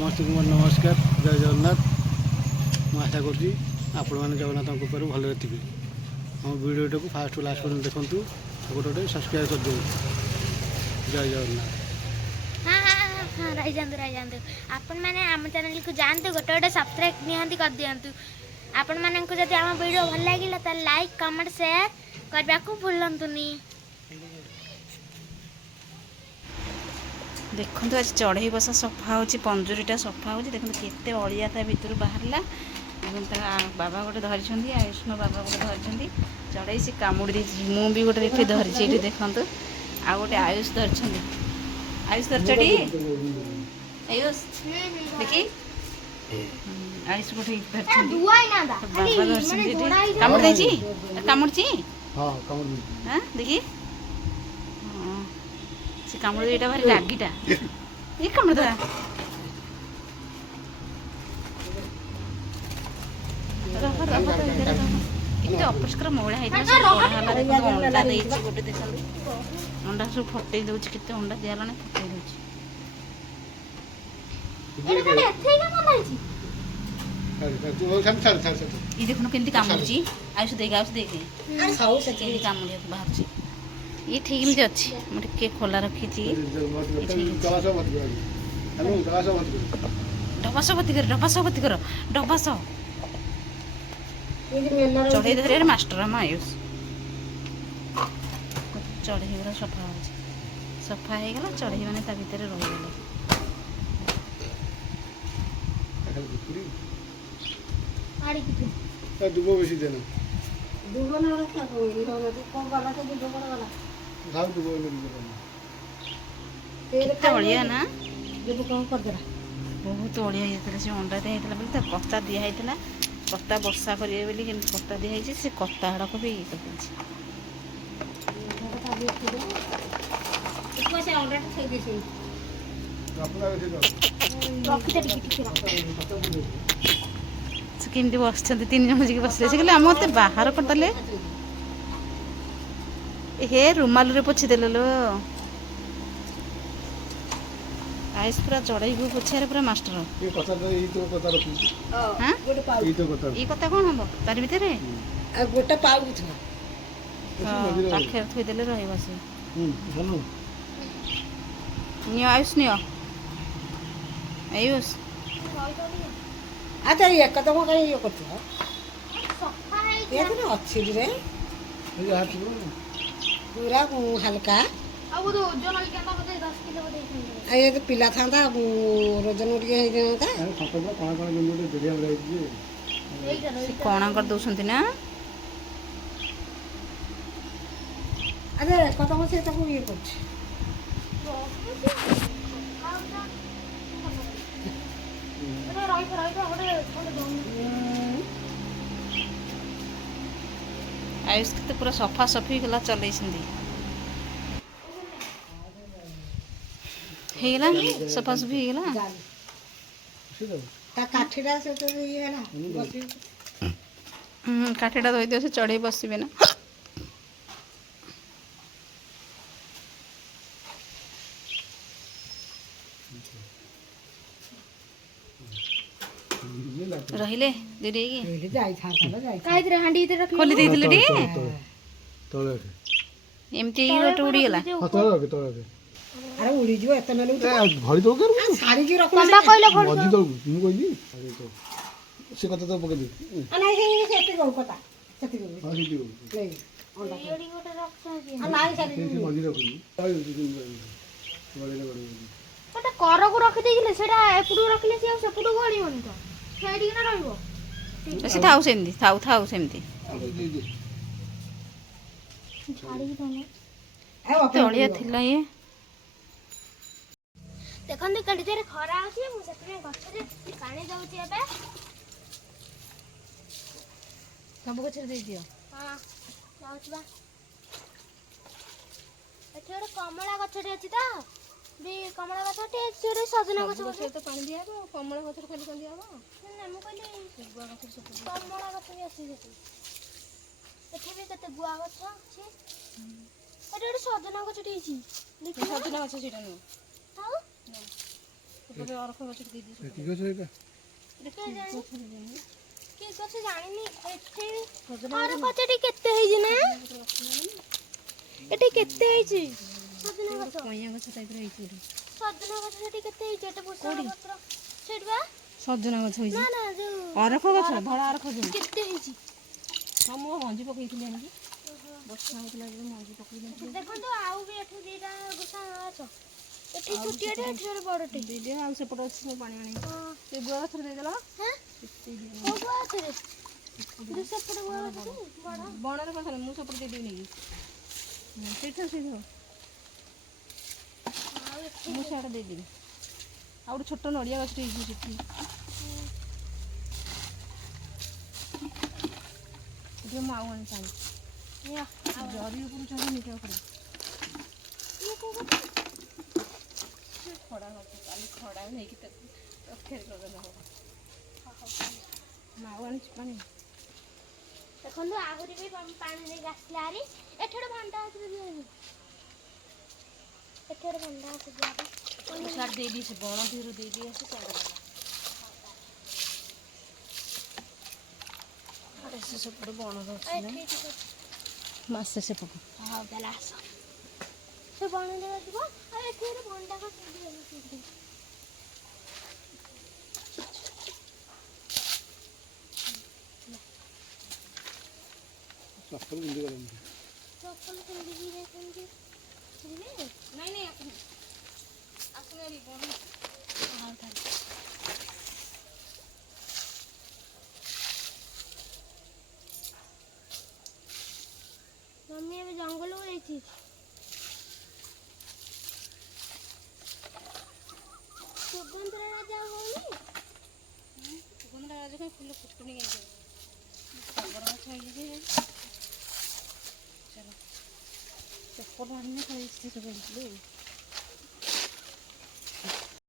समस्त को नमस्कार जय जगन्नाथ। मैं आशा करुँच आपण मैंने जगन्नाथ कृपार भले थे। हम वीडियो को फास्ट लास्ट पर्यटन देखूँ गोटे गोटे सब्सक्राइब कर दे। जय जगन्नाथ। हाँ रही जातु आपण मैंने आम चैनल को जातु गोटे गोटे सब्सक्राइब निहांती कर दिंतु। आपण मानक जब आम वीडियो भल लगे तो लाइक कमेंट शेयर करने को भूलतुनि। देखो आज चढ़ई बसा सफा हो पंजुरीटा सफा हो देखो केते अलिया ता भीतर बाहरला। बाबा गोटे धरी आयुष्म बाबा गोटे धरी चढ़ई से कामुड़ी दे भी गोटे देखिए धरी ये देखु आ गोटे आयुष धरछन। आयुष धरछटी आयुष देखी आयुष गोटे धरछन बाबा धरछन कामुड़ देछि कामुड़ची हां कामुड़ हां देखी से कामुड़ देटा भारी रागीटा ये कामुड़ दे केते अपरिष्कार मोहळा हैता सब पढाला देखो अंडा देछि गोटे देखन अंडा सब फटै दउछि केते अंडा दियालाने फटै दउछि एटा एथे के बनाइछि तू खान छाड़ छाड़ ई देखनो केंती कामुड़छि आयुष देखे अरे खाऊ से केंती कामुड़िया बाहरछि ये ठीक में अच्छी मैं टे खोला रखी डबास भर्ती कर डबास चढ़ई धर मास्टर हम आयुष चढ़ई गुरा सफा हो सफा हो गला चढ़ई मैंने भितर रहीगले केते अलिया ना बहुत अलिया होता से अंडा दिया बोले कत्ता दिखाई कत्ता बर्षा करेंगे बोली कत्ता दिखाई से कत्ता गुड़ाक भी से केमती बस तीन जन जी बसले से कहले मत बाहर करदे हे रुमाल रे पोछी देले लो आइस पूरा चढ़ई को पोछियारे पूरा मास्टर ये कथा तो कथा रखी हां गोटे पाउ ई तो कथा ई कथा कोन हम तार भीतर आ गोटे पाउ था पाखे थई देले रही बसे बोलो नियो आयुष नियो आयुष अच्छा ये कथा को कहीं ये करछ सफा है ये तो अच्छी रे ये हाथ पूरा हल्का अब तो ओजन हल्का था बोले 10 किलो बोले ये तो पिला था रोजन उठ गया है था अरे फटो कोन कोन जोंडे बढ़िया रही से कोना कर दोसंती ना अरे कथा को से तो ये करछ आयुष के तो पूरा सफा सफी गला चलै हेला सफा सफी हेला ता काठीरा से तो ये है ना बस काठीटा धोई दियो से चढ़ई बसबे ना रहिले देरी ले जाई था जाई काई रे हांडी इधर रख खोली देइथिले डी तळे एमती गोटे उड़ी गला तळे अरे उड़ी जो एत मेलू भरी दो कर साड़ी की रख कंबा कहले मजी दो मु कहली अरे तो से कथा तो पके दे अना हे सेते गो कथा सेते गो हां सीधी हो ले एडी गोटे रख अनाई साड़ी से मजी रखनी आयो बड़े बड़े गोटे कर को रख देइले सेटा एपुडू रखले से सेपुडू गळी होनी तो सेडी ना रहइबो से थाउ सेमती थाउ सेमती छाड़ी दने ए तळिया थिला ये देखन दे कड़ी तेरे खरा अछि मु सेतने गछ रे पानी दउची एबे सब गछ दे दियो हां जाउची बा एठे रे कमला गछटे अछि त बे कमला गछटे एठे सजना गछ तो पानी दिया तो कमला गछ खाली कोन दिया ना मु कहली कमला गछ भी अछि सेठी एठे भी कते गुआ गछ अछि एठे रे सजना गछटे अछि देखि सजना गछ सेटा नु ताऊ ସେପଟେ ଅରଖ ଗଛ ଦେଇଦେଇ କି ଗଛ ଏଇଟା? କି ଗଛ ଜାଣିନି ଏଠି ଆର ଗଛଟି କେତେ ହେଇଛି ନା ଏଠି କେତେ ହେଇଛି ସଜନା ଗଛ କଇଁଆ ଗଛ ଟାଇପ୍ର ହେଇଛି ଏଠି। ସଜନା ଗଛ ସେଠି କେତେ ହେଇଛି ଏଠି ଭୂଷଣ ପତ୍ର ସେଠି ବା ସଜନା ଗଛ ହେଇଛି। ନା ନା ଯୋଉ ଅରଖ ଗଛ ଧଳା ଅରଖ ଯୋଉ। କେତେ ହେଇଛି ହଁ ମୁଁ ମଞ୍ଜି ପକେଇଥିଲି ଆଣିକି ବର୍ଷା ହଉଥିଲା ଯେ ମଞ୍ଜି ପକେଇ ଦେଇଥିଲି। ଦେଖନ୍ତୁ ଆଉ ବି ଏଠି ଦିଟା ଭୂଷଣ ଗଛ ଏଠି ଛୋଟିଆଟେ ଏଠି ଗୋଟେ ବଡ଼ଟେ ଦେଇଦିଅ ଆଉ ସେପଟେ ଅଛି ସବୁ ପାଣି ଆଣି ସେ ଗୁଆ ଗଛରେ ଦେଇଦେଲ ହଁ କୋଉ ଗୁଆ ଗଛରେ ଯୋଉ ସେପଟେ ଗୁଆ ଗଛରେ ବଡ଼ ବଣରେ କଥା ନାହିଁ ମୁଁ ସେପଟେ ଦେଇଦେବି ନେଇକି ସେଇଠି ସେଇଠି ଆଉ ଏଠି ମୁଁ ସିଆଡ଼େ ଦେଇଦେବି। ଆଉ ଗୋଟେ ଛୋଟ ନଡ଼ିଆ ଗଛଟେ ହେଇଛି ସେଠି। ଏଠି ମୁଁ ଆଉ ଆଣି ପାଣି ଜରି ଉପରୁ ଚଢ଼ି ନିଜ ଉପରେ ଇଏ କୋଉ ଗଛ ଖଡ଼ା ଗଛ କାଲି ଖଡ଼ା ନେଇକି ତାକୁ ରକ୍ଷାରେ କରିଦେଲେ ହେବ। ମାଉ ଆଣିଛି ପାଣି। ଦେଖନ୍ତୁ ଆହୁରି ବି ପାଣି ନେଇକି ଆସିଲା ହାରି ଏଠି ଗୋଟେ ଭଣ୍ଡା ଅଛି ଦିଅନି ଏଠି ଗୋଟେ ଭଣ୍ଡା ଅଛି ଦିଆରେ ସାର୍ ଦେଇଦେଇ ସେ ବଣ ଧିରୁ ଦେଇଦେଇ ଆସି ସାର୍ ଆରେ ସେ ସେପଟେ ବଣରେ ଅଛି ନା ମାସେ ସେପଟେ। ହଉ ତାହେଲେ ଆସ ସେ ବଣ ଜାଗା ଯିବ ଆଉ ଏଠି ଗୋଟେ ଭଣ୍ଡା ଗଛ ଦିଅନି ଚପଲ ପିନ୍ଧି ଗଲେଣି। ଚପଲ ପିନ୍ଧିକି ଯାଇଛନ୍ତି ଯିବେ ନାଇଁ ନାଇଁ ଆସୁନି ଆସୁନି ବଣ ହଉ ତାହେଲେ ମମ୍ମି ଏବେ ଜଙ୍ଗଲକୁ ଯାଇଛି ସୁଗନ୍ଧରା ରାଜା ହଉନି ସୁଗନ୍ଧରା ରାଜା କାହିଁ ଫୁଲ ଫୁଟୁନି କାହିଁକି ଟଗର ଗଛ ହେଇଛି ଯେ ଚାଲ ସେପଟ ଆଣିଲେ ଖାଇଛି ସବୁ